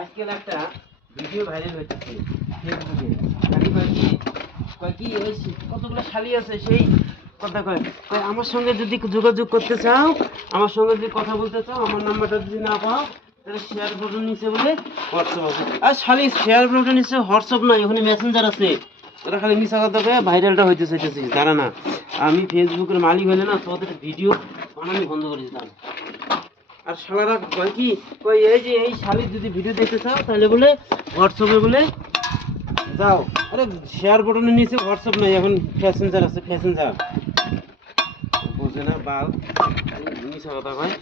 আজকাল একটা video viral হইতেছে ফেসবুকে। খালি কয় কি ওই কতগুলো শালি আছে সেই কথা কয় আমার সঙ্গে যদি যোগাযোগ করতে চাও, আমার সঙ্গে যদি কথা বলতে চাও, আমার নাম্বারটা যদি না পাও তাহলে শেয়ার বাটন নিচে বলে হোয়াটসঅ্যাপ আছে। আর শালি শেয়ার বাটন নিচে হোয়াটসঅ্যাপ নাই, ওখানে মেসেঞ্জার আছে। ওরা খালি মিশা কথা কয়ে ভাইরালটা হইতে চাইতেছিস। দাঁড়া না, আমি ফেসবুকের মালিক হলে না তোদের ভিডিও বানানো বন্ধ করে দিতাম। আর শালারা কয় কি কয় এই যে এই শালির যদি ভিডিও দেখতে চাও তাহলে বলে হোয়াটসঅ্যাপে বলে যাও। আরে শেয়ার বাটনের নিচে হোয়াটসঅ্যাপ নাই, এখন প্যাসেঞ্জার আছে, প্যাসেঞ্জার বোঝে না বাল, মিশা কথা কয়।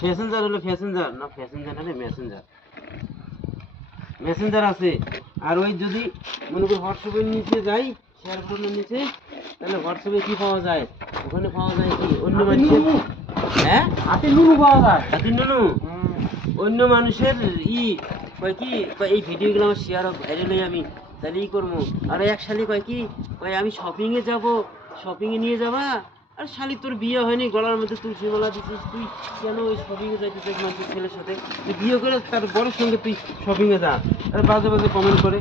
প্যাসেঞ্জার হলো প্যাসেঞ্জার না, প্যাসেঞ্জার হলে মেসেঞ্জার, মেসেঞ্জার আছে। আর ওই যদি মনে করি হোয়াটসঅ্যাপের নিচে যাই, শেয়ার বাটনের নিচে, তাহলে হোয়াটসঅ্যাপে কি পাওয়া যায়? ওখানে পাওয়া যায় কি অন্য মানুষের, হ্যাঁ হাতে নুনু পাওয়া যায়, হাতে নুনু অন্য মানুষের কয় কি কয় এই ভিডিওগুলো আমার শেয়ার হোক, ভাইরাল হই আমি, তাহলে করবো। আর এক শালি কয় কি কয় আমি শপিংয়ে যাব, শপিংয়ে নিয়ে যাবা। আর শালি তোর বিয়ে হয়নি, গলার মধ্যে তুলসী মালা দিচ্ছিস, তুই কেন ওই শপিংয়ে যাইতেছিস মানুষের ছেলের সাথে? তুই বিয়ে করে তার বড়ের সঙ্গে তুই শপিংয়ে যা। আর বাজে বাজে কমেন্ট করে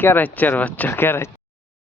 ক্যারাচ্চার বাচ্চা ক্যারাচ্চার।